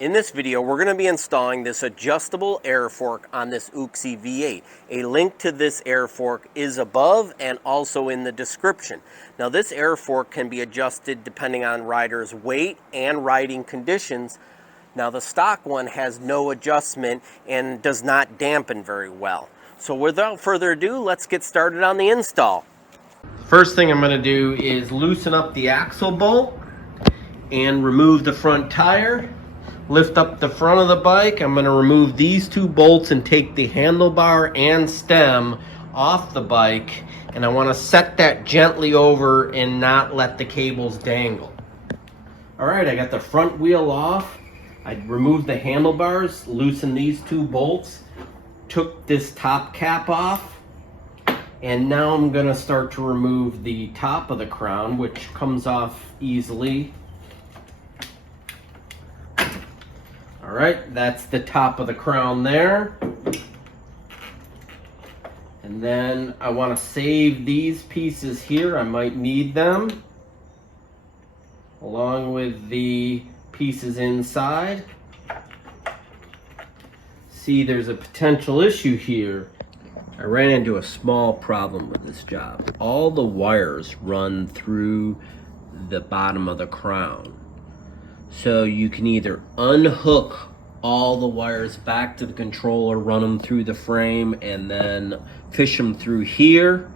In this video, we're going to be installing this adjustable air fork on this Ouxi V8. A link to this air fork is above and also in the description. Now, this air fork can be adjusted depending on rider's weight and riding conditions. Now, the stock one has no adjustment and does not dampen very well. So without further ado, let's get started on the install. First thing I'm going to do is loosen up the axle bolt and remove the front tire. Lift up the front of the bike. I'm going to remove these two bolts and take the handlebar and stem off the bike, and I want to set that gently over and not let the cables dangle. Alright, I got the front wheel off. I removed the handlebars, loosened these two bolts, took this top cap off, and now I'm going to start to remove the top of the crown, which comes off easily. All right, that's the top of the crown there. And then I want to save these pieces here. I might need them, along with the pieces inside. See, there's a potential issue here. I ran into a small problem with this job. All the wires run through the bottom of the crown. So you can either unhook all the wires back to the controller, run them through the frame, and then fish them through here.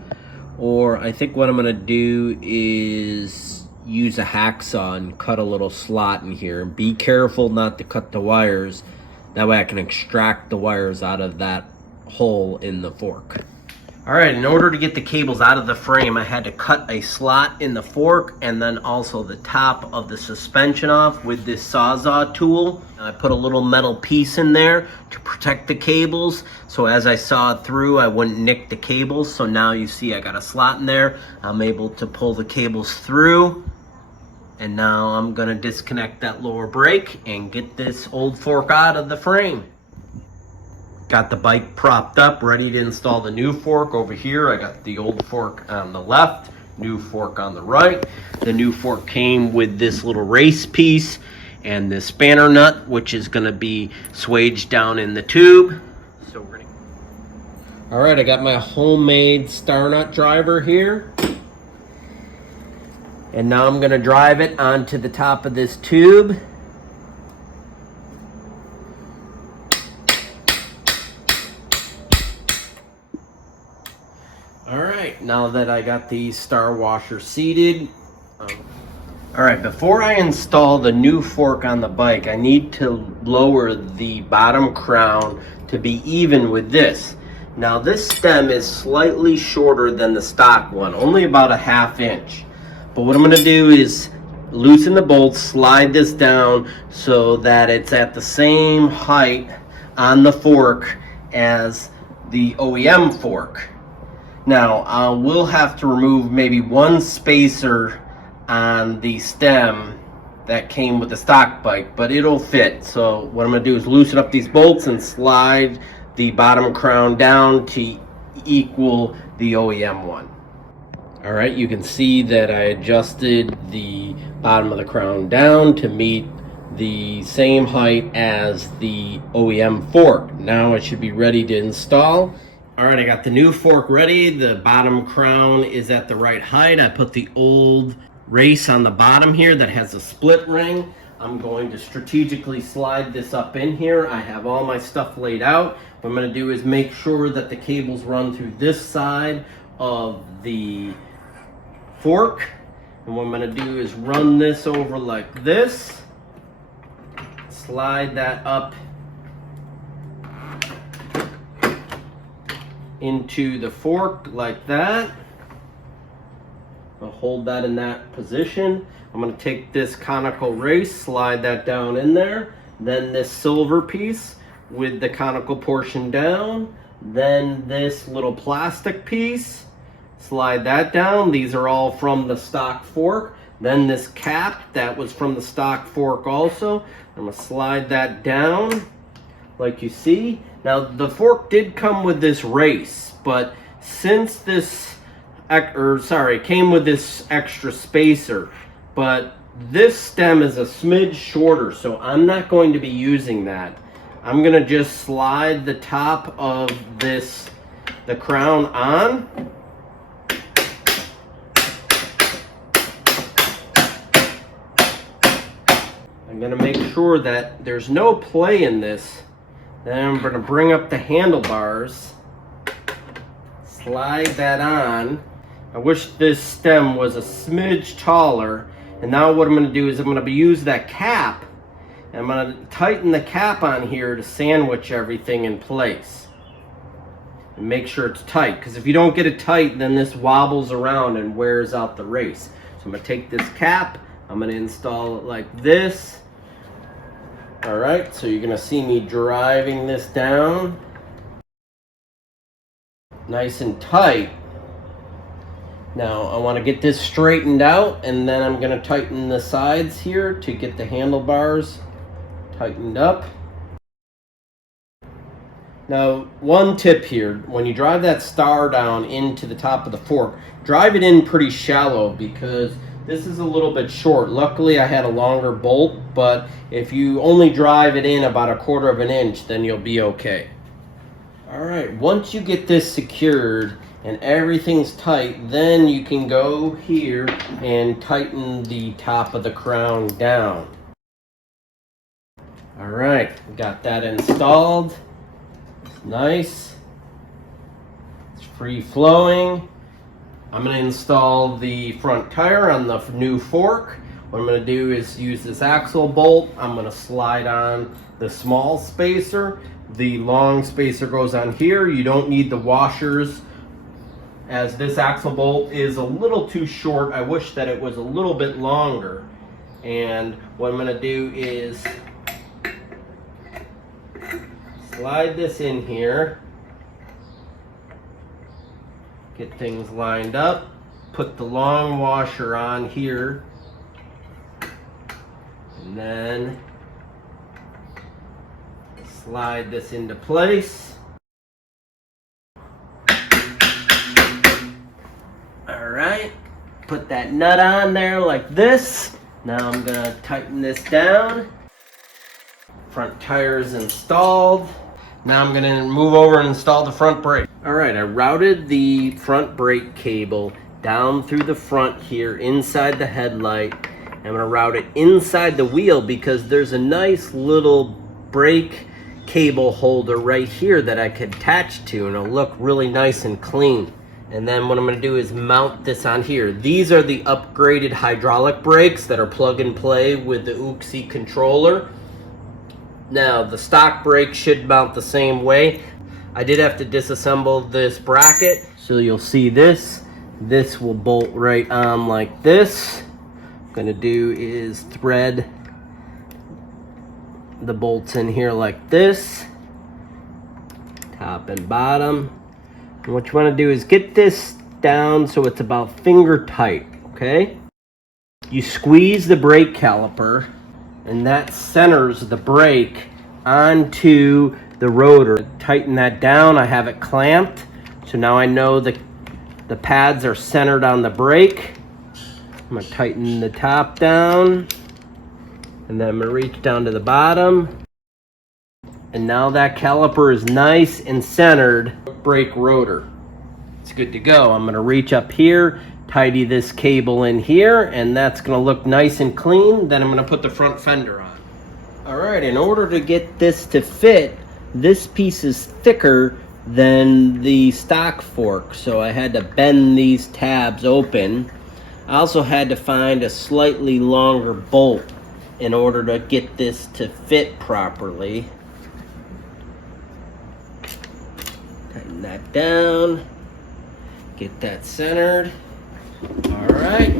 Or I think what I'm going to do is use a hacksaw and cut a little slot in here. Be careful not to cut the wires. That way I can extract the wires out of that hole in the fork. Alright, in order to get the cables out of the frame, I had to cut a slot in the fork and then also the top of the suspension off with this Sawzall tool. I put a little metal piece in there to protect the cables, so as I saw it through, I wouldn't nick the cables. So now you see I got a slot in there. I'm able to pull the cables through, and now I'm going to disconnect that lower brake and get this old fork out of the frame. Got the bike propped up, ready to install the new fork. Over here, I got the old fork on the left, new fork on the right. The new fork came with this little race piece and this spanner nut, which is going to be swaged down in the tube. So we're gonna... All right, I got my homemade star nut driver here. And now I'm going to drive it onto the top of this tube. Alright, now that I got the star washer seated, alright, before I install the new fork on the bike, I need to lower the bottom crown to be even with this. Now this stem is slightly shorter than the stock one, only about a ½ inch. But what I'm going to do is loosen the bolts, slide this down so that it's at the same height on the fork as the OEM fork. Now, I will have to remove maybe one spacer on the stem that came with the stock bike, but it'll fit. So what I'm going to do is loosen up these bolts and slide the bottom crown down to equal the OEM one. All right, you can see that I adjusted the bottom of the crown down to meet the same height as the OEM fork. Now it should be ready to install. All right, I got the new fork ready. The bottom crown is at the right height. I put the old race on the bottom here that has a split ring. I'm going to strategically slide this up in here. I have all my stuff laid out. What I'm going to do is make sure that the cables run through this side of the fork. And what I'm going to do is run this over like this. Slide that up into the fork like that. I'll hold that in that position. I'm going to take this conical race, slide that down in there, then this silver piece with the conical portion down, then this little plastic piece, slide that down. These are all from the stock fork. Then this cap that was from the stock fork also. I'm going to slide that down like you see. Now the fork did come with this race, but since this came with this extra spacer, but this stem is a smidge shorter, so I'm not going to be using that. I'm gonna just slide the top of the crown on. I'm gonna make sure that there's no play in this. Then I'm gonna bring up the handlebars, slide that on. I wish this stem was a smidge taller. And now what I'm gonna do is I'm gonna use that cap, and I'm gonna tighten the cap on here to sandwich everything in place. And make sure it's tight, because if you don't get it tight, then this wobbles around and wears out the race. So I'm gonna take this cap, I'm gonna install it like this. All right, so you're gonna see me driving this down. Nice and tight. Now I want to get this straightened out, and then I'm going to tighten the sides here to get the handlebars tightened up. Now, one tip here, when you drive that star down into the top of the fork, drive it in pretty shallow because this is a little bit short. Luckily I had a longer bolt, but if you only drive it in about 1/4 of an inch, then you'll be okay. All right, once you get this secured and everything's tight, then you can go here and tighten the top of the crown down. All right, got that installed. Nice. It's free flowing. I'm gonna install the front tire on the new fork. What I'm gonna do is use this axle bolt. I'm gonna slide on the small spacer. The long spacer goes on here. You don't need the washers, as this axle bolt is a little too short. I wish that it was a little bit longer. And what I'm gonna do is slide this in here, get things lined up, put the long washer on here, and then slide this into place. Alright, put that nut on there like this. Now I'm going to tighten this down. Front tire is installed. Now I'm going to move over and install the front brake. Alright, I routed the front brake cable down through the front here inside the headlight. I'm going to route it inside the wheel because there's a nice little brake cable holder right here that I could attach to, and it'll look really nice and clean. And then what I'm going to do is mount this on here. These are the upgraded hydraulic brakes that are plug and play with the Ouxi controller. Now the stock brake should mount the same way. I did have to disassemble this bracket, so you'll see this will bolt right on like this. What I'm going to do is thread the bolts in here like this, top and bottom. And what you want to do is get this down so it's about finger tight, okay? You squeeze the brake caliper, and that centers the brake onto the rotor. Tighten that down. I have it clamped, so now I know the pads are centered on the brake. I'm going to tighten the top down, and then I'm going to reach down to the bottom. And now that caliper is nice and centered. Brake rotor. It's good to go. I'm going to reach up here, tidy this cable in here, and that's going to look nice and clean. Then I'm going to put the front fender on. Alright, in order to get this to fit, this piece is thicker than the stock fork, so I had to bend these tabs open. I also had to find a slightly longer bolt in order to get this to fit properly. Tighten that down, get that centered. Alright,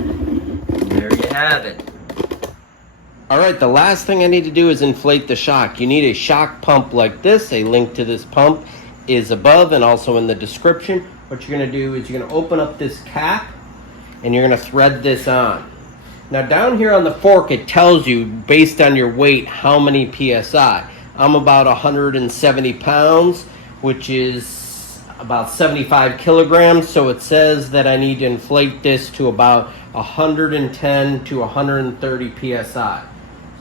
there you have it. Alright, the last thing I need to do is inflate the shock. You need a shock pump like this. A link to this pump is above and also in the description. What you're going to do is you're going to open up this cap and you're going to thread this on. Now down here on the fork it tells you based on your weight how many PSI. I'm about 170 pounds, which is about 75 kilograms, so it says that I need to inflate this to about 110 to 130 psi. So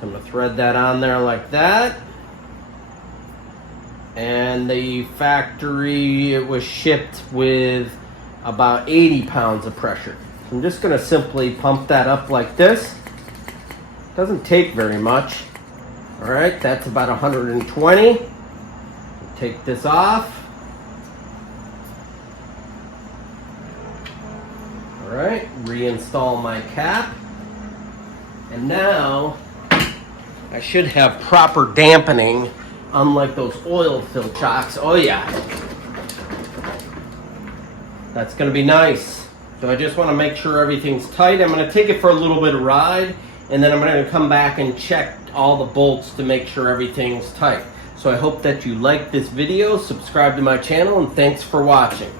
I'm going to thread that on there like that. And the factory, it was shipped with about 80 pounds of pressure. So I'm just going to simply pump that up like this. Doesn't take very much. All right, that's about 120. Take this off. All right, reinstall my cap. And now I should have proper dampening, unlike those oil-filled chocks. Oh yeah, that's gonna be nice. So I just wanna make sure everything's tight. I'm gonna take it for a little bit of ride, and then I'm gonna come back and check all the bolts to make sure everything's tight. So I hope that you liked this video, subscribe to my channel, and thanks for watching.